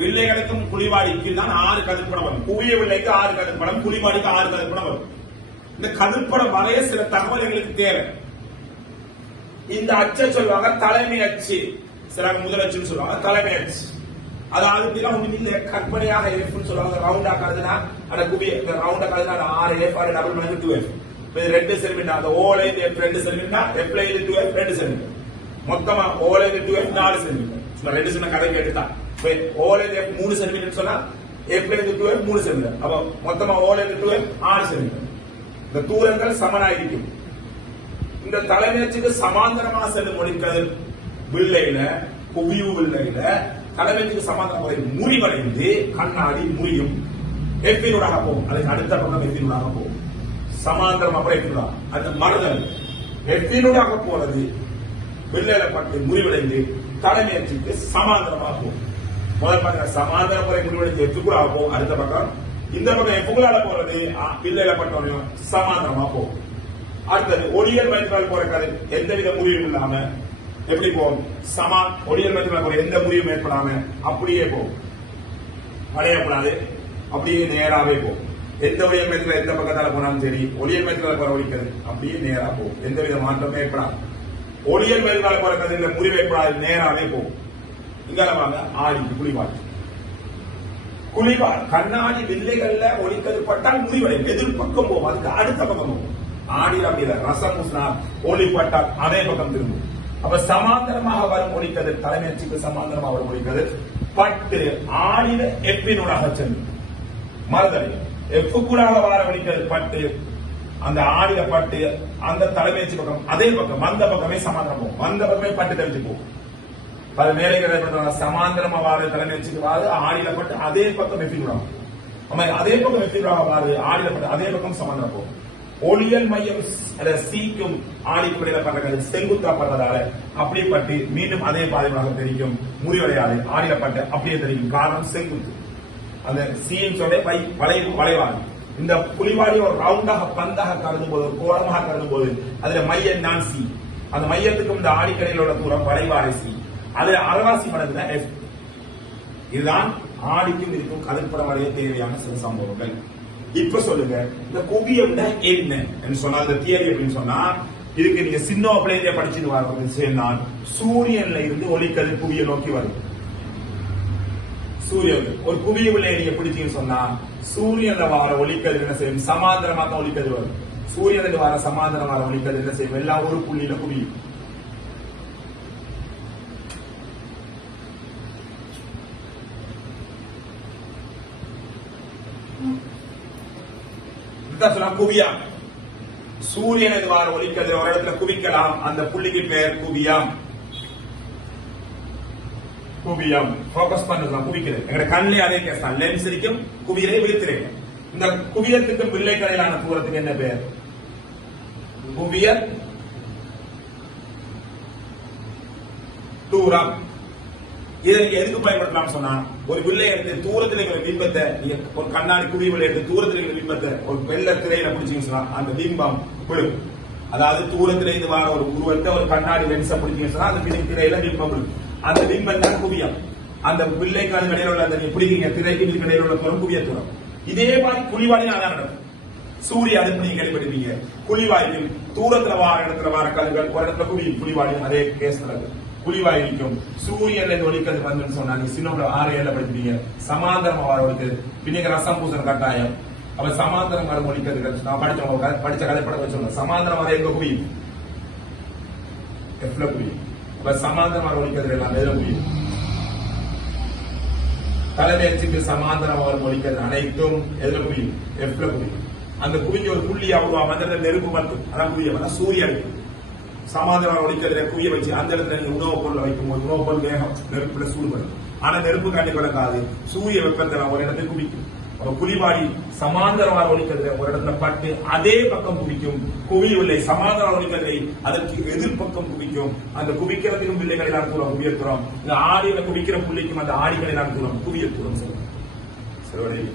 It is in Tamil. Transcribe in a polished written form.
வில்லைகளுக்கும் குழிவாடிக்கு தான் 6 கதிர்படம் வரும். குவிய வில்லைக்கு 6 கதிர்படம், குழிவாடிக்கு 6 கதிர்படம் வரும். இந்த கதிர்படம் வரைய சில தகவல் எங்களுக்கு தேவை. இந்த அச்சை சொல்லுவாங்க தலைமை அச்சு, சில முதல் அச்சுன்னு சொல்லுவாங்க தலைமை அச்சு. அதாவது இந்த கற்பனையாக எஃப்னு சொல்லுவாங்க. ரவுண்டா கருதுனா அந்த குவிய ரவுண்டா கருதுனா 6 எஃப் அது டபுள் மடங்கு 2 எஃப். இது 2 சென்டிமீட்டர். அந்த ஓல இது 2 சென்டிமீட்டர், எஃப்ல இது 2 எஃப் 2 சென்டிமீட்டர். மொத்தமா ஓல இது 2 எஃப் 4 சென்டிமீட்டர். சும்மா 2 சின்ன கதை கேட்டுட்டா. ஓல இது 3 சென்டிமீட்டர் சொன்னா எஃப்ல இது 2 எஃப் 3 சென்டிமீட்டர். அப்ப மொத்தமா ஓல இது 2 எஃப் 6 சென்டிமீட்டர். இந்த தூரங்கள் சமனாயிருக்கும். இந்த தலைமையச்சுக்கு சமாந்தரமாக செல்லும் ஒளிக்கதிர் வில்லையில குவிவு வில்லையில தலைமைக்கு சமாந்தர முறை முறிவடைந்து கண்ணாடி முறியும் எப்பினூடாக போகும். அதுக்கு அடுத்த பக்கம் எப்பினூடாக போகும். சமாந்தரம் அப்புறம் எப்பினூடாக அந்த மறுதல் எப்பினூடாக போறது வில்லையில பட்டு முறிவடைந்து தலைமையச்சுக்கு சமாந்தரமாக போகும். முதல் பக்கம் சமாந்தர முறை முறிவடைந்து எப்புக்குள்ளாக போகும். அடுத்த பக்கம் இந்த பக்கம் எப்புக்குள்ளால போறது வில்லையில பட்டவனையும் சமாந்தரமா போகும். அடுத்தது ஒளியல் மையத்தினால் போற கதை எந்தவித முறிவும் இல்லாம எப்படி போகும்? ஒளியல் மையத்தினால் போற எந்த முறிவும் ஏற்படாம அப்படியே போகும். வளையப்படாது, அப்படியே நேராவே போகும். எந்த ஒளியல் மையத்தில் எந்த பக்கத்தால போனாலும் சரி, ஒளியல் மையத்தினால் போற ஒளிக்கிறது அப்படியே நேரா போகும். எந்தவித மாற்றமே ஏற்படாது. ஒளியல் மையத்தினால் போற கதை முறிவு ஏற்படாது, நேராவே போகும். இங்கால வாங்க ஆடிக்கு குழிவாடி. குழிவாள் கண்ணாடி வில்லைகள்ல ஒளிக்கது பட்டால் முறிவடையும். எதிர்பக்கம் போகும், அதுக்கு அடுத்த பக்கம் போகும். ஆடியில் அப்படி இல்லை. ரசம் பூசினா ஒளிப்பட்டால் அதே பக்கம் திரும்பும். அப்ப சமாந்தரமாக வரும் ஒளிக்கதிர் தலைமையச்சுக்கு சமாந்தரமாக வரும் ஒளிக்கதிர் பட்டு ஆடியில எப்பினூடாக சென்று மறுதலை எப்புக்கூடாக வர ஒளிக்கதிர் பட்டு அந்த ஆடியில பட்டு அந்த தலைமையச்சு பக்கம் அதே பக்கம் வந்த பக்கமே சமாந்தரம் போகும். வந்த பக்கமே பட்டு தெரிஞ்சு போகும். அது மேலே சமாந்தரமா வாரு தலைமையச்சுக்கு வாரு ஆடியில பட்டு அதே பக்கம் எப்பினூடாக அதே பக்கம் எப்பினூடாக வாரு ஆடியில பட்டு அதே பக்கம் சமாந்தரம் போகும். ஒளியல் மையம் சீக்கும் ஆடிக்கு இடையில பண்றது செங்குத்தா பண்றதால அப்படியே பட்டு மீண்டும் அதே பாதிப்பாக தெரியும். முறிவடையாது, ஆடியில பட்டு அப்படியே தெரியும். காரணம் செங்குத்து. அந்த சீன் சொல்ல வளைவாடு. இந்த புலிவாடி ஒரு ரவுண்டாக பந்தாக கருதும் போது, ஒரு கோலமாக கருதும் போது அதுல மையம் தான் சி. அந்த மையத்துக்கும் இந்த ஆடிக்கடையில் உள்ள தூரம் வளைவாடு சி. அதுல அரைவாசி மடங்கு தான் எஃப். இதுதான் ஆடிக்கும் இருக்கும் கதிர்படம் அடைய தேவையான சில சம்பவங்கள். இப்ப சொல்லுங்க, இந்த குவியம் என்ன சொன்னா இந்த தியரி அப்படின்னு சொன்னா இதுக்கு நீங்க சின்ன பிள்ளைங்க படிச்சுட்டு வர சூரியன்ல இருந்து ஒளிக்கதிர் புவியை நோக்கி வரும். சூரியன் ஒரு குவிய உள்ள நீங்க பிடிச்சீங்கன்னு சொன்னா சூரியன்ல வர ஒளிக்கதிர் என்ன செய்யும்? சமாந்தரமா தான் ஒளிக்கதிர் வரும். சூரியனுக்கு வர சமாந்தரம் வர ஒளிக்கதிர் என்ன செய்யும்? எல்லாம் ஒரு புள்ளியில குவியும். குவியம். சூரியன் வார ஒளிக்கதிர் ஒரு இடத்துல குவிக்கலாம். அந்த புள்ளிக்கு பெயர் குவியம். குவியம் போக்கஸ் பண்ணலாம். குவிக்கிறது எங்க கண்ணிலே அதே கேஸ் தான். லென்ஸ் இருக்கும், குவியலை விழுத்திருக்கும். இந்த குவியத்துக்கு வில்லை கடையிலான தூரத்துக்கு என்ன பெயர்? குவிய தூரம். இதை நீங்க எதுக்கு பயன்படுத்தலாம் சொன்னா, ஒரு வில்லை எடுத்து தூரத்தில் இருக்கிற பிம்பத்தை ஒரு கண்ணாடி குவியலை எடுத்து தூரத்தில் இருக்கிற பிம்பத்தை ஒரு வெள்ள திரையில பிடிச்சீங்கன்னு சொன்னா அந்த பிம்பம் விழும். அதாவது தூரத்தில் இருந்து வர ஒரு உருவத்தை ஒரு கண்ணாடி லென்ஸை பிடிச்சீங்கன்னு சொன்னா அந்த திரையில பிம்பம் விழும். அந்த பிம்பம் தான் குவியம். அந்த வில்லைக்கு இடையில உள்ள அந்த பிடிக்கிற திரைக்கு இடையில உள்ள தூரம் குவிய தூரம். இதே மாதிரி குழிவாடி ஆதாரம் சூரிய அடுப்பு நீங்க கேள்விப்பட்டிருப்பீங்க. குழிவாயும் தூரத்துல வார இடத்துல வார கல்கள் ஒரு இடத்துல குழிவாடியும் அதே கேஸ் நடக்குது. குழிவாயிருக்கும். சூரியன் ஒளிக்கதிர் வந்து சொன்னா நீங்க சின்ன 6 படிப்பீங்க. சமாந்தரமா வர ஒளிக்கதிர் பின்னிங்க ரசம் பூசண கட்டாயம். அப்ப சமாந்தரம் வர ஒளிக்கதிர் நான் படிச்ச கதைப்பட வச்சு சமாந்தரம் வர எங்க குவியும்? எஃப்ல குவியும். அப்ப சமாந்தரம் வர ஒளிக்கதிர் எல்லாம் எதுல குவியும்? தலைமையச்சுக்கு சமாந்தரம் வர ஒளிக்கதிர் அனைத்தும் எதுல குவியும்? எஃப்ல குவியும். அந்த குவிஞ்ச ஒரு புள்ளி அவ்வளவு அந்த நெருப்பு மட்டும் அதான் குவியம். சூரியன் சமாந்தரம் ஒளிக்கதிர குவிய வச்சு அந்த இடத்துல நீங்க உணவுப் பொருளை வைக்கும் போது உணவுப் பொருள் வேகம் நெருப்புல சூடுபடும். ஆனா நெருப்பு காட்டி கொள்ளக்காது. சூரிய வெப்பத்தை ஒரு இடத்துல குவிக்கும். குழிவாடி சமாந்தரமான ஒளிக்கதிரை ஒரு இடத்துல பட்டு அதே பக்கம் குவிக்கும். குவியவில்லை சமாந்தர ஒளிக்கதிரை அதற்கு எதிர்பக்கம் குவிக்கும். அந்த குவிக்கிறதுக்கும் பிள்ளைகளினால் தூரம் குவியத்துறோம். இந்த ஆடியில குவிக்கிற புள்ளிக்கும் அந்த ஆடிகளினால் தூரம் குவியத்துறோம். சொல்லுவோம்.